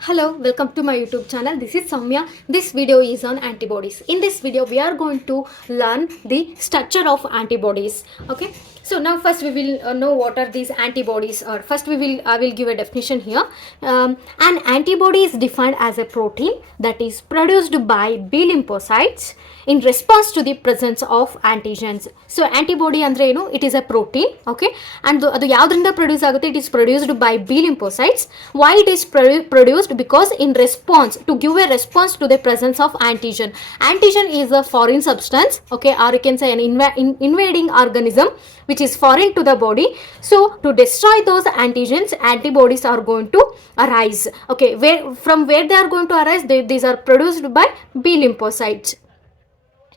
Hello, welcome to my YouTube channel. This is Soumya. This video is on antibodies. In this video, we are going to learn the structure of antibodies. Okay. So now first we will know what are these antibodies. Or first I will give a definition here. An antibody is defined as a protein that is produced by B lymphocytes in response to the presence of antigens. So antibody andre ಏನು, it is a protein, okay, and ಅದು ಯಾವ್ದ್ರಿಂದ produce ಆಗುತ್ತೆ, it is produced by B lymphocytes. Why it is produced? Because in response, to give a response to the presence of antigen. Antigen is a foreign substance, okay, or you can say an invading organism which is foreign to the body. So to destroy those antigens, antibodies are going to arise, okay. From where they are going to arise? These are produced by B lymphocytes.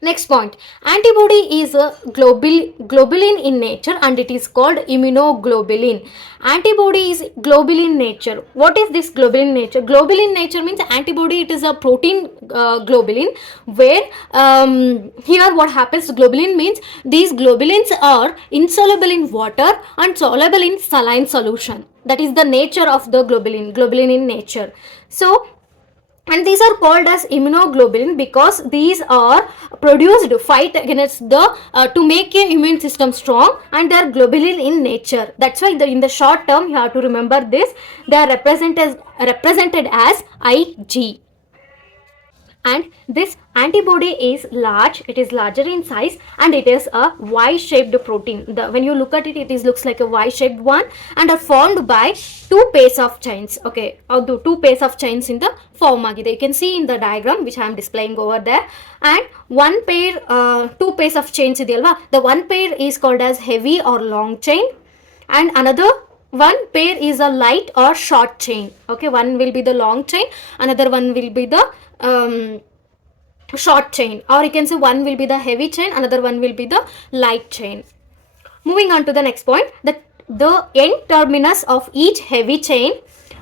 Next point, antibody is a globulin in nature and it is called immunoglobulin. Antibody is globulin nature. What is this globulin nature? Globulin nature means antibody, it is a protein globulin, where here what happens, globulin means these globulins are insoluble in water and soluble in saline solution. That is the nature of the globulin in nature. So and these are called as immunoglobulin because these are produced to fight against the to make your immune system strong, and they are globulin in nature. That's why in the short term you have to remember this. They are represented as Ig. And this antibody is large, it is larger in size, and it is a Y-shaped protein. When you look at it, it looks like a Y-shaped one, and are formed by two pairs of chains. Okay, two pairs of chains in the form agide. You can see in the diagram which I am displaying over there. And one pair, two pairs of chains ideyalva, the one pair is called as heavy or long chain, and another one pair is a light or short chain. Okay, one will be the long chain, another one will be the short chain, or you can say one will be the heavy chain, another one will be the light chain. Moving on to the next point, that the end terminus of each heavy chain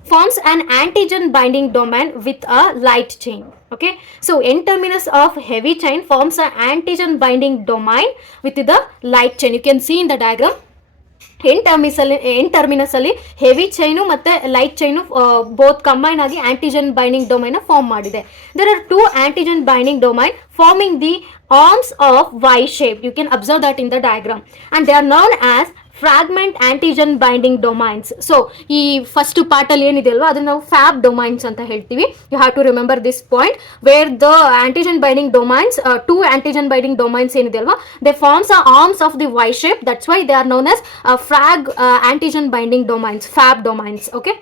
forms an antigen binding domain with a light chain. Okay, so end terminus of heavy chain forms an antigen binding domain with the light chain. You can see in the diagram, end terminus ಅಲ್ಲಿ heavy chain ಮತ್ತೆ light chain both combine ಆಗಿ antigen binding domain form ಮಾಡಿದೆ. There are two antigen binding domain forming the arms of Y shape. You can observe that in the diagram, and they are known as fragment antigen binding domains. So ಈ first part ಅಲ್ಲಿ ಏನಿದೆ ಅಲ್ವಾ, ಅದನ್ನ ನಾವು Fab domains ಅಂತ ಹೇಳ್ತೀವಿ. You have to remember this point, where the antigen binding domains, two antigen binding domains ಏನಿದೆ ಅಲ್ವಾ, they forms arms of the Y shape. That's why they are known as frag antigen binding domains, fab domains. Okay,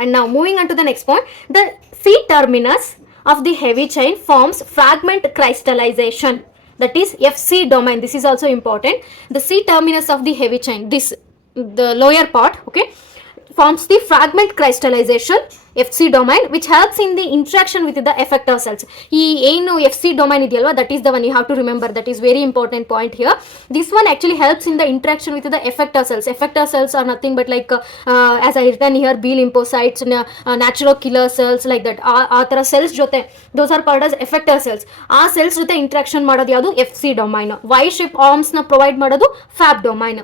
and now moving on to the next point, the C terminus of the heavy chain forms fragment crystallization, that is FC domain. This is also important. The C terminus of the heavy chain, the lower part, okay, forms the fragment crystallization FC domain, which helps in the interaction with the effector cells. ಈ ಏನು FC domain ಇದೆಯಲ್ವಾ, that is the one you have to remember. That is very important point here. This one actually helps in the interaction with the effector cells. Effector cells are nothing but like as I written here, B lymphocytes, natural killer cells, like that. ಆ ತರ cells ಜೊತೆ, those are called as effector cells. ಆ cells ಜೊತೆ interaction ಮಾಡೋದು ಯಾವುದು? FC domain. Y shape arms ನ provide ಮಾಡೋದು fab domain.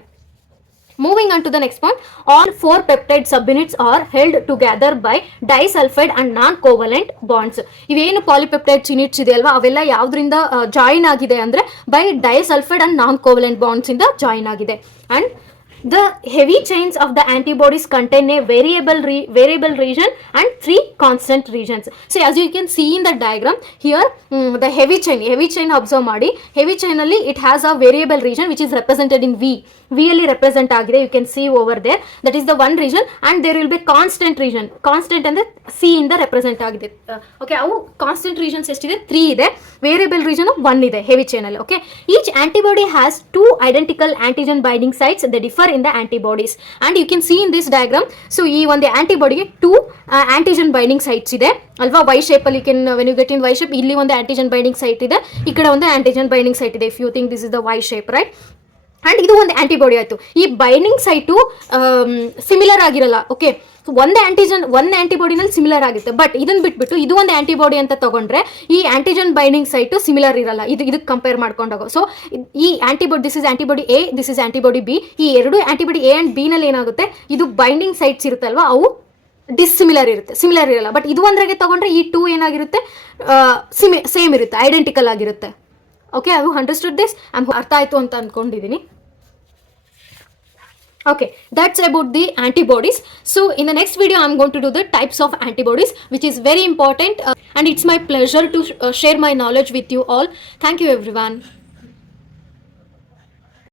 Moving on to the next point, all four peptide subunits are held together by disulfide and non-covalent bonds. ಇವೇನು ಪಾಲಿಪೆಪ್ಟೈಡ್ಸ್ units ಇದೆ ಅಲ್ವಾ, ಅವೆಲ್ಲ ಯಾವ್ದ್ರಿಂದ ಜಾಯಿನ್ ಆಗಿದೆ ಅಂದ್ರೆ by disulphide and non covalent bonds ಇಂದ join ಆಗಿದೆ. And the heavy chains of the antibodies contain a variable region and three constant regions. So as you can see in the diagram here, the heavy chain observe ಮಾಡಿ, heavy chain ಅಲ್ಲಿ it has a variable region which is represented in V ಅಲ್ಲಿ represent ಆಗಿದೆ. You can see over there, that is the one region, and there will be constant region. Constant ಅಂದ್ರೆ C ಇಂದ represent ಆಗಿದೆ. Okay, ಅವು constant regions ಎಷ್ಟಿದೆ? 3 ಇದೆ. Variable region 1 ಇದೆ heavy chain ಅಲ್ಲಿ. Okay, each antibody has two identical antigen binding sites. They differ in the antibodies, and you can see in this diagram. So ಈ ಒಂದು ಆಂಟಿಬಾಡಿಗೆ ಟೂ ಆಂಟಿಜನ್ ಬೈಂಡಿಂಗ್ ಸೈಟ್ಸ್ ಇದೆ ಅಲ್ವಾ, Y shape ಅಲ್ಲಿ. When you get in Y shape, ಇಲ್ಲಿ ಒಂದು antigen binding site ಇದೆ, ಈ ಕಡೆ ಒಂದು ಆಂಟಿಜನ್ ಬೈಂಡಿಂಗ್ ಸೈಟ್ ಇದೆ. If you think this is the Y shape, right? And ಇದು ಒಂದು ಆಂಟಿಬಾಡಿ ಆಯ್ತು. ಈ ಬೈಂಡಿಂಗ್ ಸೈಟು ಸಿಮಿಲರ್ ಆಗಿರಲ್ಲ. ಓಕೆ, ಒಂದು ಆಂಟಿಬಾಡಿನಲ್ಲಿ ಸಿಮಿಲರ್ ಆಗುತ್ತೆ, ಬಟ್ ಇದನ್ನ ಬಿಟ್ಬಿಟ್ಟು ಇದು ಒಂದು ಆಂಟಿಬಾಡಿ ಅಂತ ತಗೊಂಡ್ರೆ ಈ ಆಂಟಿಜನ್ ಬೈಂಡಿಂಗ್ ಸೈಟು ಸಿಮಿಲರ್ ಇರಲ್ಲ ಇದಕ್ಕೆ ಕಂಪೇರ್ ಮಾಡ್ಕೊಂಡಾಗ. ಸೊ ಈ antibody, this is antibody A, this is antibody B. ಈ ಎರಡು ಆಂಟಿಬಾಡಿ ಎ ಅಂಡ್ ಬಿ ನಲ್ಲಿ ಏನಾಗುತ್ತೆ, ಇದು ಬೈಂಡಿಂಗ್ ಸೈಟ್ಸ್ ಇರುತ್ತಲ್ವಾ, ಅವು ಡಿಸ್ಸಿಮಿಲರ್ ಇರುತ್ತೆ, ಸಿಮಿಲರ್ ಇರಲ್ಲ. ಬಟ್ ಇದು ಒಂದ್ರಾಗೆ ತಗೊಂಡ್ರೆ ಈ ಟೂ ಏನಾಗಿರುತ್ತೆ, ಸೇಮ್ ಇರುತ್ತೆ, ಐಡೆಂಟಿಕಲ್ ಆಗಿರುತ್ತೆ. Okay, I have understood this. ಅರ್ಥ ಆಯಿತು ಅಂತ ಅಂದ್ಕೊಂಡಿದ್ದೀನಿ. Okay, that's about the antibodies. So in the next video I'm going to do the types of antibodies, which is very important, and it's my pleasure to share my knowledge with you all. Thank you everyone.